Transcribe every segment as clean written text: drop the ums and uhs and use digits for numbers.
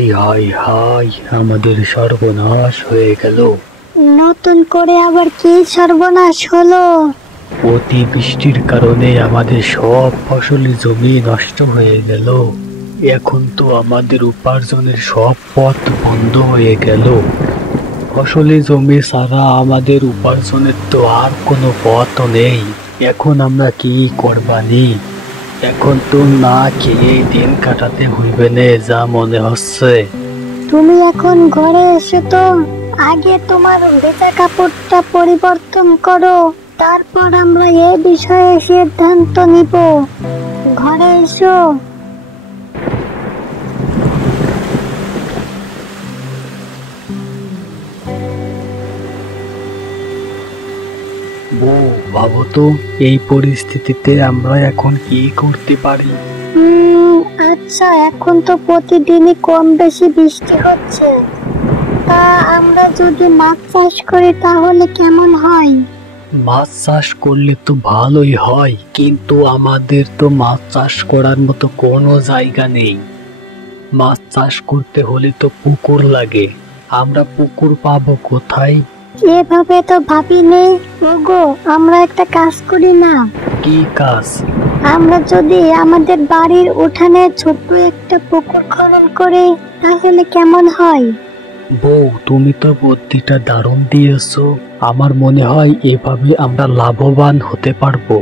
High high high, আমাদের সর্বনাশ হয়ে গেল। নতুন করে আবার কি সর্বনাশ হলো? অতিবৃষ্টির কারণে আমাদের সব ফসলি জমি নষ্ট হয়ে গেল। এখন তো আমাদের উপার্জনের সব পথ বন্ধ হয়ে গেল। ফসলি জমি ছাড়া আমাদের উপার্জনের তো আর কোনো পথ নেই। এখন আমরা কি করবানি? এখন তো না খেয়ে দিন কাটাতে হইবে না যা মনে হচ্ছে। তুমি এখন ঘরে এসো তো। আগে তোমার ভেজা কাপড়টা পরিবর্তন করো, তারপর আমরা এই বিষয়ে সিদ্ধান্ত নিব। ঘরে এসো। বউ, ভাবো তো এই পরিস্থিতিতে আমরা এখন কি করতে পারি? আচ্ছা, এখন তো প্রতিদিনই কম বেশি বৃষ্টি হচ্ছে। তা আমরা যদি মাছ চাষ করি তাহলে কেমন হয়? মাছ চাষ করলে তো ভালোই হয়, কিন্তু আমাদের তো মাছ চাষ করার মতো কোনো জায়গা নেই। মাছ চাষ করতে হলে তো পুকুর লাগে। আমরা পুকুর পাবো কোথায়? এভাবে তো ভাবিনি। ওগো, আমরা একটা কাজ করি না? কি কাজ? আমরা যদি আমাদের বাড়ির উঠানে ছোট্ট একটা পুকুর খনন করি তাহলে কেমন হয়? বউ, তুমি তো বুদ্ধিটা দারুণ দিয়েছো। আমার মনে হয় এভাবে আমরা লাভবান হতে পারবো।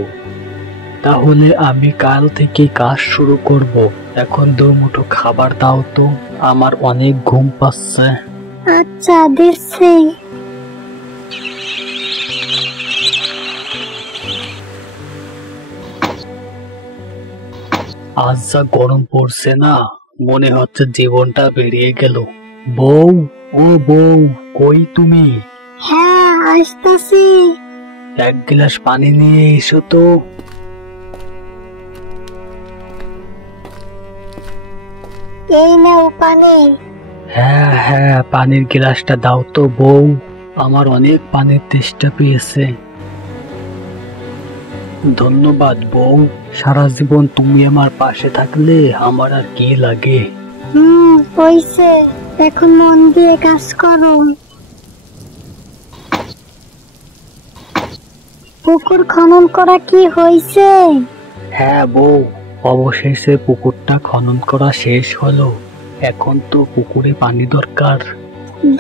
তাহলে আমি কাল থেকে কাজ শুরু করব। এখন দুমুঠো খাবার দাও তো, আমার অনেক ঘুম পাচ্ছে। আচ্ছা, দিচ্ছি। আজ যা গরম পড়ছে না, মনে হচ্ছে জীবনটা বেরিয়ে গেল। বউ, ও বউ, কই তুমি? হ্যাঁ, আসতেছি। এক গ্লাস পানি নিয়ে এসো তো। এই নাও পানি। হ্যাঁ হ্যাঁ, পানির গ্লাসটা দাও তো বউ, আমার অনেক পানির তেষ্টা পেয়েছে। ধন্যবাদ বউ, সারা জীবন তুমি আমার পাশে থাকলে আমার আর কি লাগে। হইছে, এখন মন দিয়ে কাজ করো। পুকুর খনন করা কি হইছে? হ্যাঁ বউ, অবশেষে পুকুরটা খনন করা শেষ হলো। এখন তো পুকুরে পানি দরকার।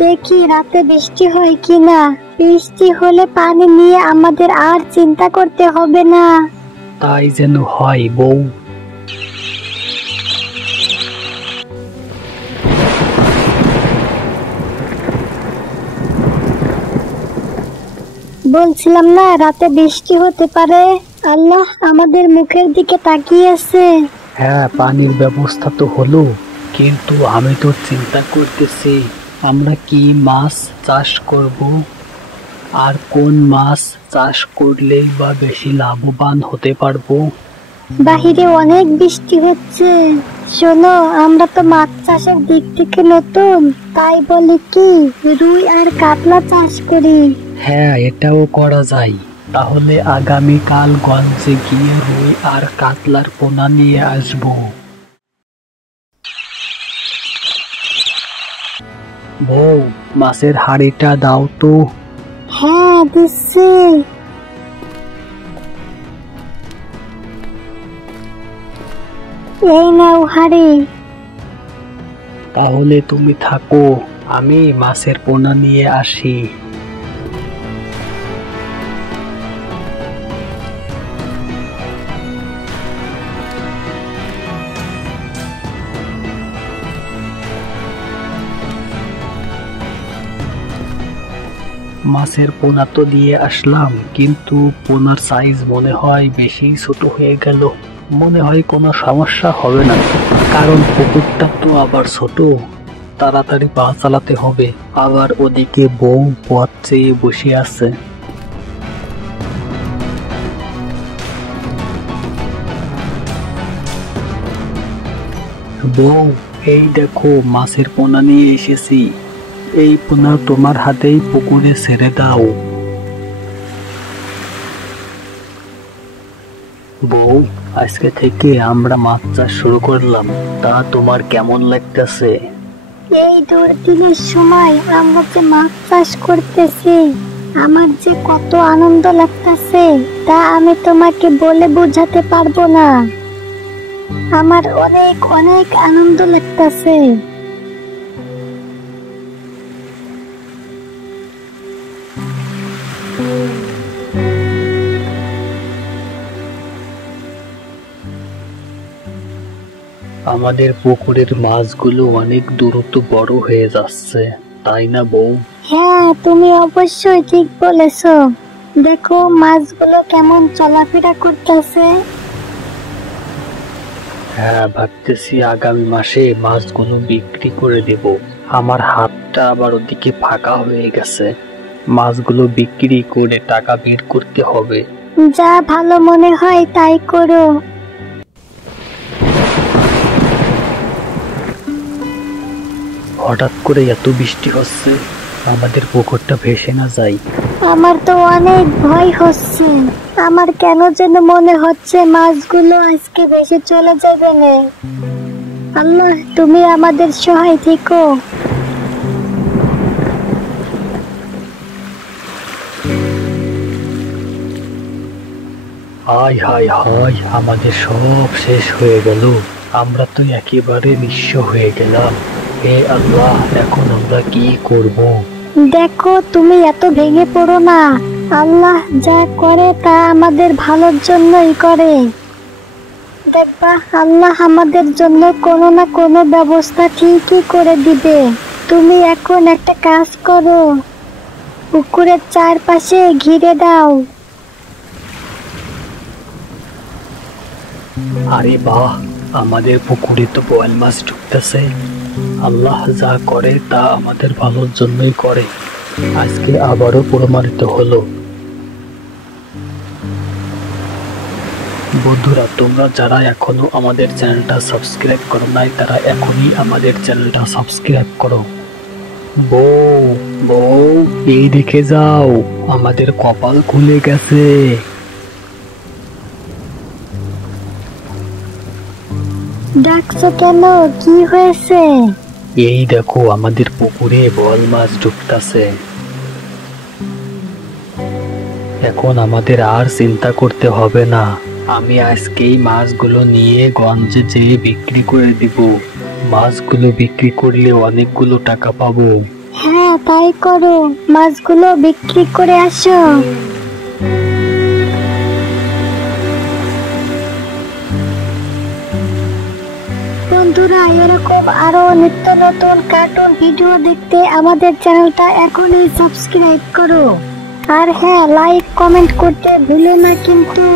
দেখি রাতে বৃষ্টি হয় কিনা। বৃষ্টি হলে পানি নিয়ে আমাদের আর চিন্তা করতে হবে না। তাই যেন হয় বউ। বলছিলাম না রাতে বৃষ্টি হতে পারে। আল্লাহ আমাদের মুখের দিকে তাকিয়ে আছে। হ্যাঁ, পানির ব্যবস্থা তো হলো, কিন্তু আমি তো চিন্তা করতেছি আমরা কি মাছ চাষ করব, আর কোন মাছ চাষ করলেই বা বেশি লাভবান হতে পারবো। বাহিরে অনেক বৃষ্টি হচ্ছে। শোনো, আমরা তো মাছ চাষের দিক থেকে নতুন, তাই বলি কি রুই আর কাতলা চাষ করি। হ্যাঁ, এটাও করা যায়। তাহলে আগামীকাল গঞ্জে গিয়ে রুই আর কাতলার পোনা নিয়ে আসবো। বউ, মাছের হাঁড়িটা দাও তো। হ্যাঁ, দিচ্ছি। এই নাও হাঁড়ি। তাহলে তুমি থাকো, আমি মাছের পোনা নিয়ে আসি। মাছের পোনা তো দিয়ে আসলাম, কিন্তু পোনার সাইজ মনে হয় বেশি ছোট হয়ে গেল। মনে হয় কোনো সমস্যা হবে না, কারণ পুকুরটা তো আবার ছোট। তাড়াতাড়ি পা চালাতে হবে। আবার ওদিকে বউ পথ চেয়ে বসে আছে। বউ, এই দেখো মাছের পোনা নিয়ে এসেছি। এই পোনা তোমার হাতেই পুকুরে ছেড়ে দাও। বউ, আজকে থেকে আমরা মাছ চাষ শুরু করলাম, তা তোমার কেমন লাগতেছে? এই দুর্দিনের সময় আমরা যে মাছ চাষ করতেছি, আমার যে কত আনন্দ লাগতেছে তা আমি তোমাকে বলে বোঝাতে পারবো না। আমার অনেক অনেক আনন্দ লাগতেছে। আমাদের পুকুরের মাছগুলো অনেক দ্রুত বড় হয়ে যাচ্ছে, তাই না বউ? হ্যাঁ, তুমি অবশ্যই ঠিক বলেছো। দেখো মাছগুলো কেমন চলাফেরা করতেছে। হ্যাঁ, ভাবতেছি আগামী মাসে মাছগুলো বিক্রি করে দেব। আমার হাতটা আবার ওদিকে ফাঁকা হয়ে গেছে, মাছগুলো বিক্রি করে টাকা বের করতে হবে। যা ভালো মনে হয় তাই করো। হঠাৎ করে এত বৃষ্টি হচ্ছে, আমাদের পুকুরটা ভেসে না যায়। আমার তো অনেক ভয় হচ্ছে। আমার কেন যেন মনে হচ্ছে মাছগুলো আজকে ভেসে চলে যাবে না। আল্লাহ, তুমি আমাদের সহায় থেকো। হায় হায় হায়, আমাদের সব শেষ হয়ে গেল। আমরা তো একেবারে নিঃস্ব হয়ে গেলাম। হে আল্লাহ, এখন আমরা কি করব? দেখো, তুমি এত ভেঙে পড়ো না। আল্লাহ যা করে তা আমাদের ভালোর জন্যই করে। দেখবা, আল্লাহ আমাদের জন্য কোনো না কোনো ব্যবস্থা ঠিকই করে দিবে। তুমি এখন একটা কাজ করো, পুকুরের চারপাশে ঘিরে দাও। আরে বাহ, আমাদের পুকুরে তো বোয়াল মাছ ঢুকতেছে। আল্লাহ যা করে তা আমাদের ভালোর জন্যই করে। আজকে আবারও প্রমাণিত হলো। বন্ধুরা, তোমরা যারা এখনো আমাদের চ্যানেলটা সাবস্ক্রাইব করো নাই, তারা এখনই আমাদের চ্যানেলটা সাবস্ক্রাইব করো। বউ, বউ, এই দেখে যাও, আমাদের কপাল খুলে গেছে। ডাকছো কেন? কি হয়েছে? এই দেখো, আমাদের পুকুরে বোয়াল মাছ ঢুকতেছে। এখন আমাদের আর চিন্তা করতে হবে না। আমি আজকেই মাছগুলো নিয়ে গঞ্জে যেয়ে বিক্রি করে দিব। মাছগুলো বিক্রি করলে অনেকগুলো টাকা পাবো। হ্যাঁ, তাই করো, মাছগুলো বিক্রি করে আসো। বন্ধুরা, এরকম আরো নিত্য নতুন কার্টুন ভিডিও দেখতে আমাদের চ্যানেলটা এখনই সাবস্ক্রাইব করো। আর হ্যাঁ, লাইক কমেন্ট করতে ভুলো না কিন্তু।